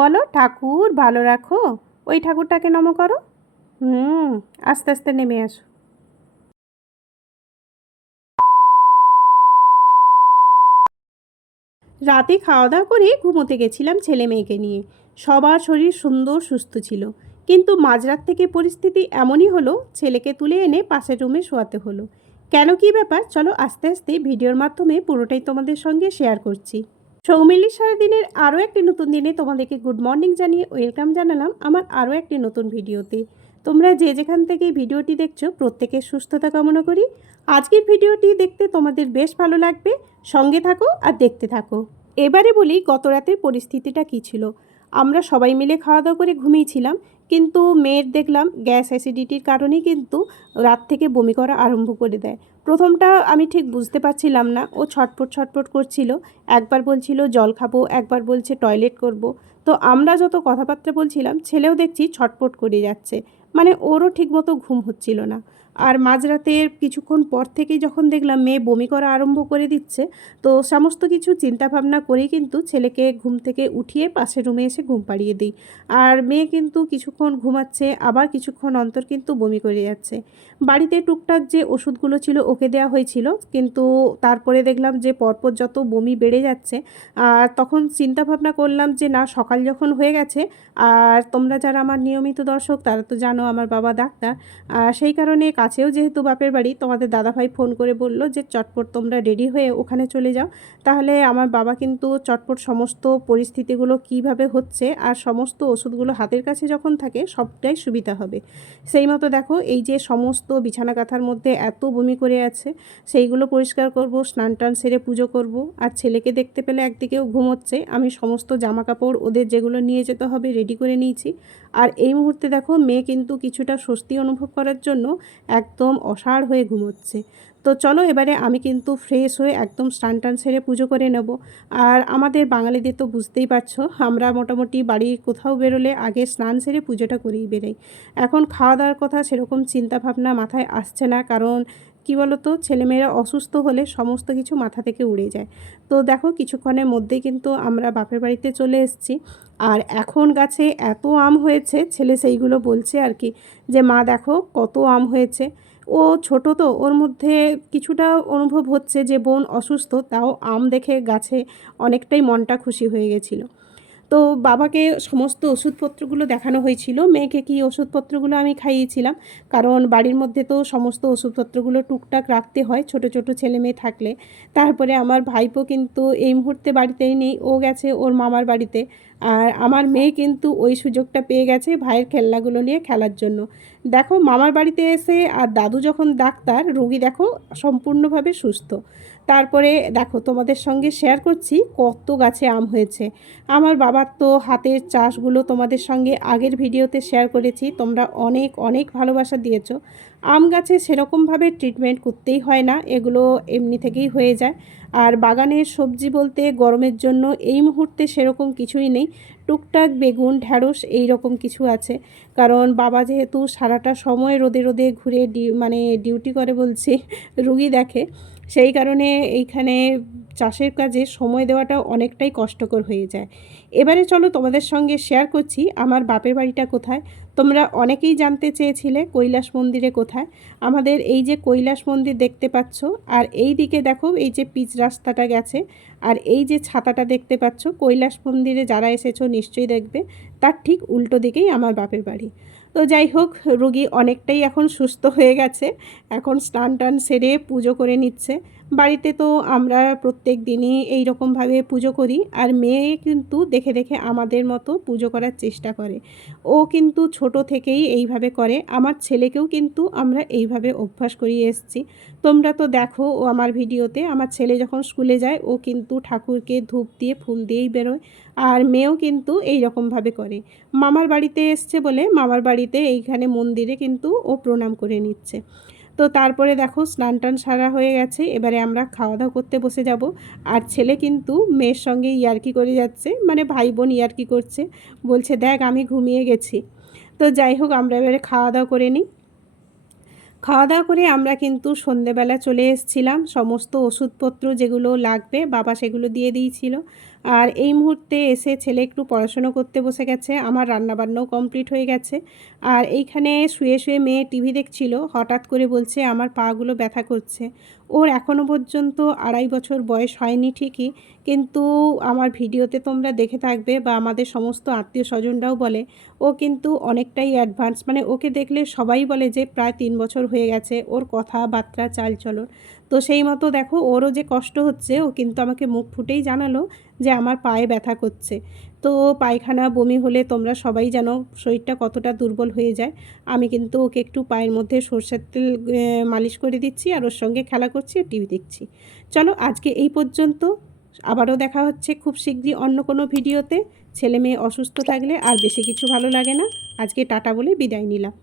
বলো, ঠাকুর, ভালো রাখো। ওই ঠাকুরটাকে নম করো। হুম, আস্তে আস্তে নেমে আসো। রাতে খাওয়া দাওয়া করে ঘুমোতে গেছিলাম ছেলে মেয়েকে নিয়ে। সবার শরীর সুন্দর, সুস্থ ছিল। কিন্তু মাঝরাত থেকে পরিস্থিতি এমনই হলো, ছেলেকে তুলে এনে পাশের রুমে শোয়াতে হলো। কেন কি ব্যাপার? চলো আস্তে আস্তে ভিডিওর মাধ্যমে পুরোটাই তোমাদের সঙ্গে শেয়ার করছি। সৌমিলি সারাদিনের আরও একটি নতুন দিনে তোমাদেরকে গুড মর্নিং জানিয়ে ওয়েলকাম জানালাম আমার আরও একটি নতুন ভিডিওতে। তোমরা যে যেখান থেকে ভিডিওটি দেখছ, প্রত্যেকের সুস্থতা কামনা করি। আজকের ভিডিওটি দেখতে তোমাদের বেশ ভালো লাগবে। সঙ্গে থাকো আর দেখতে থাকো। এবারে বলি, গত রাতের পরিস্থিতিটা কী ছিল? আমরা সবাই মিলে খাওয়া দাওয়া করে ঘুমিয়েছিলাম। কিন্তু মেয়ের দেখলাম গ্যাস অ্যাসিডিটির কারণে কিন্তু রাত থেকে বমি করা আরম্ভ করে দেয়। প্রথমটা আমি ঠিক বুঝতে পারছিলাম না। ও ছটপট ছটপট করছিল। একবার বলছিল, জল খাব। একবার বলছে, টয়লেট করব। তো আমরা যত কথাবার্তা বলছিলাম, ছেলেও দেখছি ছটপট করে যাচ্ছে। মানে ওরও ঠিকমতো ঘুম হচ্ছিল না। আর মাঝরাতের কিছুক্ষণ পর থেকেই যখন দেখলাম মেয়ে বমি করা আরম্ভ করে দিচ্ছে, তো সমস্ত কিছু চিন্তাভাবনা করেই কিন্তু ছেলেকে ঘুম থেকে উঠিয়ে পাশের রুমে এসে ঘুম পাড়িয়ে দিই। আর মেয়ে কিন্তু কিছুক্ষণ ঘুমাচ্ছে, আবার কিছুক্ষণ অন্তর কিন্তু বমি করে যাচ্ছে। বাড়িতে টুকটাক যে ওষুধগুলো ছিল ওকে দেওয়া হয়েছিল, কিন্তু তারপরে দেখলাম যে পরপর যত বমি বেড়ে যাচ্ছে, আর তখন চিন্তা ভাবনা করলাম যে না, সকাল যখন হয়ে গেছে, আর তোমরা যারা আমার নিয়মিত দর্শক, তারা তো জানো আমার বাবা ডাক্তার সেই কারণে কাছেও যেহেতু বাপের বাড়ি, তোমাদের দাদাভাই ফোন করে বলল যে, চটপট তোমরা রেডি হয়ে ওখানে চলে যাও। তাহলে আমার বাবা কিন্তু চটপট সমস্ত পরিস্থিতিগুলো কীভাবে হচ্ছে আর সমস্ত ওষুধগুলো হাতের কাছে যখন থাকে, সবটাই সুবিধা হবে। সেই মতো দেখো, এই যে সমস্ত বিছানা কাঁথার মধ্যে এত বমি করে আছে, সেইগুলো পরিষ্কার করব, স্নান টান সেরে পুজো করব। আর ছেলেকে দেখতে পেলে একদিকেও ঘুমোচ্ছে। আমি সমস্ত জামা কাপড় ওদের যেগুলো নিয়ে যেতে হবে, রেডি করে নিয়েছি। আর এই মুহূর্তে দেখো, মেয়ে কিন্তু কিছুটা স্বস্তি অনুভব করার জন্য একদম অসাড় হয়ে ঘুমোচ্ছে। তো চলো এবারে আমি কিন্তু ফ্রেশ হয়ে একদম স্নান টান সেরে পুজো করে নেব। আর আমাদের বাঙালিদের তো বুঝতেই পারছ, আমরা মোটামুটি বাড়ির কোথাও বেরোলে আগে স্নান সেরে পুজোটা করেই বেরোই। এখন খাওয়া দাওয়ার কথা সেরকম চিন্তাভাবনা মাথায় আসছে না, কারণ কী বলতো? ছেলেমেয়েরা অসুস্থ হলে সমস্ত কিছু মাথা থেকে উড়ে যায়। তো দেখো, কিছুক্ষণের মধ্যেই কিন্তু আমরা বাপের বাড়িতে চলে এসেছি। আর এখন গাছে এত আম হয়েছে, ছেলে সেইগুলো বলছে আর কি যে, মা, দেখো কত আম হয়েছে। ও ছোট তো, ওর মধ্যে কিছুটা অনুভব হচ্ছে যে, বোন অসুস্থ, তাও আম দেখে গাছে অনেকটাই মনটা খুশি হয়ে গেছিল। তো বাবাকে সমস্ত ওষুধপত্রগুলো দেখানো হয়েছিল। মেয়েকে কি ওষুধপত্রগুলো আমি খাইয়েছিলাম। কারণ বাড়ির মধ্যে তো সমস্ত ওষুধপত্রগুলো টুকটাক রাখতে হয় ছোট ছোট ছেলে মেয়ে থাকলে। তারপরে আমার ভাইপো কিন্তু এই মুহূর্তে বাড়িতেই নেই, ও গেছে ওর মামার বাড়িতে। আর আমার মেয়ে কিন্তু ওই সুযোগটা পেয়ে গেছে ভাইয়ের খেলনাগুলো নিয়ে খেলার জন্য। দেখো, মামার বাড়িতে এসে আর দাদু যখন ডাক্তার, রোগী দেখো, সম্পূর্ণভাবে সুস্থ। তারপরে দেখো তোমাদের সঙ্গে শেয়ার করছি কত গাছে আম হয়েছে। আমার বাবার তো হাতের চাষগুলো তোমাদের সঙ্গে আগের ভিডিওতে শেয়ার করেছি, তোমরা অনেক অনেক ভালোবাসা দিয়েছ। আম গাছে সেরকমভাবে ট্রিটমেন্ট করতেই হয় না, এগুলো এমনি থেকেই হয়ে যায়। আর বাগানের সবজি বলতে গরমের জন্য এই মুহূর্তে সেরকম কিছুই নেই। টুকটাক বেগুন, ঢ্যাঁড়স এই রকম কিছু আছে। কারণ বাবা যেহেতু সারাটা সময় রোদে রোদে ঘুরে মানে ডিউটি করে বলছি, রুগী দেখে, সেই কারণে এইখানে চাষের কাজে সময় দেওয়াটা অনেকটাই কষ্টকর হয়ে যায়। এবারে চলো তোমাদের সঙ্গে শেয়ার করছি, আমার বাপের বাড়িটা কোথায়? তোমরা অনেকেই জানতে চেয়েছিলে কৈলাস মন্দিরে কোথায়। আমাদের এই যে কৈলাস মন্দির দেখতে পাচ্ছ, আর এই দিকে দেখো এই যে পিচ রাস্তাটা গেছে, আর এই যে ছাতাটা দেখতে পাচ্ছ, কৈলাস মন্দিরে যারা এসেছ নিশ্চয়ই দেখবে, তার ঠিক উল্টো দিকেই আমার বাপের বাড়ি। তো যাই হোক, রুগী অনেকটাই এখন সুস্থ হয়ে গেছে। এখন স্নান টান সেরে পুজো করে নিচ্ছে। বাড়িতে তো আমরা প্রত্যেক দিনই এই রকমভাবে পুজো করি। আর মেয়ে কিন্তু দেখে দেখে আমাদের মতো পুজো করার চেষ্টা করে। ও কিন্তু ছোট থেকেই এইভাবে করে। আমার ছেলেকেও কিন্তু আমরা এইভাবে অভ্যাস করিয়ে এসেছি। তোমরা তো দেখো ও আমার ভিডিওতে, আমার ছেলে যখন স্কুলে যায়, ও কিন্তু ঠাকুরকে ধূপ দিয়ে ফুল দিয়েই বেরোয়। আর মেয়েও কিন্তু এই রকমভাবে করে। মামার বাড়িতে এসছে বলে মামার বাড়িতে এইখানে মন্দিরে কিন্তু ও প্রণাম করে নিচ্ছে। তো তারপরে দেখো স্নান টান সারা হয়ে গেছে, এবারে আমরা খাওয়া দাওয়া করতে বসে যাব। আর ছেলে কিন্তু মেয়ের সঙ্গে ইয়ার্কি করে যাচ্ছে মানে ভাই বোন ইয়ার্কি করছে, বলছে, দেখ, আমি ঘুমিয়ে গেছি। তো যাই হোক, আমরা এবারে খাওয়া দাওয়া করে নিই। খাওয়া দাওয়া করে আমরা কিন্তু সন্ধেবেলা চলে এসেছিলাম। সমস্ত ওষুধপত্র যেগুলো লাগবে বাবা সেগুলো দিয়ে দিয়েছিল। আর এই মুহূর্তে এসে ছেলে একটু পড়াশুনো করতে বসে গেছে, আমার রান্নাবান্নাও কমপ্লিট হয়ে গেছে। আর এইখানে শুয়ে শুয়ে মেয়ে টিভি দেখছিল, হঠাৎ করে বলছে আমার পাগুলো ব্যথা করছে। ওর এখনও পর্যন্ত আড়াই বছর বয়স হয়নি ঠিকই, কিন্তু আমার ভিডিওতে তোমরা দেখে থাকবে বা আমাদের সমস্ত আত্মীয় স্বজনরাও বলে। ও কিন্তু অনেকটাই অ্যাডভান্স মানে ওকে দেখলে সবাই বলে যে প্রায় তিন বছর হয়ে গেছে, ওর কথাবার্তা, চালচলন। তো সেই মতো দেখো, ওরও যে কষ্ট হচ্ছে, ও কিন্তু আমাকে মুখ ফুটেই জানালো যে আমার পায়ে ব্যথা করছে। তো পায়খানা বমি হলে তোমরা সবাই জানো শরীরটা কতটা দুর্বল হয়ে যায়। আমি কিন্তু ওকে একটু পায়ের মধ্যে সর্ষের তেল মালিশ করে দিচ্ছি আর ওর সঙ্গে খেলা করছি আর টিভি দেখছি। চলো আজকে এই পর্যন্ত। আবারও দেখা হচ্ছে খুব শীঘ্রই অন্য কোনো ভিডিওতে। ছেলে মেয়ে অসুস্থ থাকলে আর বেশি কিছু ভালো লাগে না। আজকে টাটা বলে বিদায় নিলাম।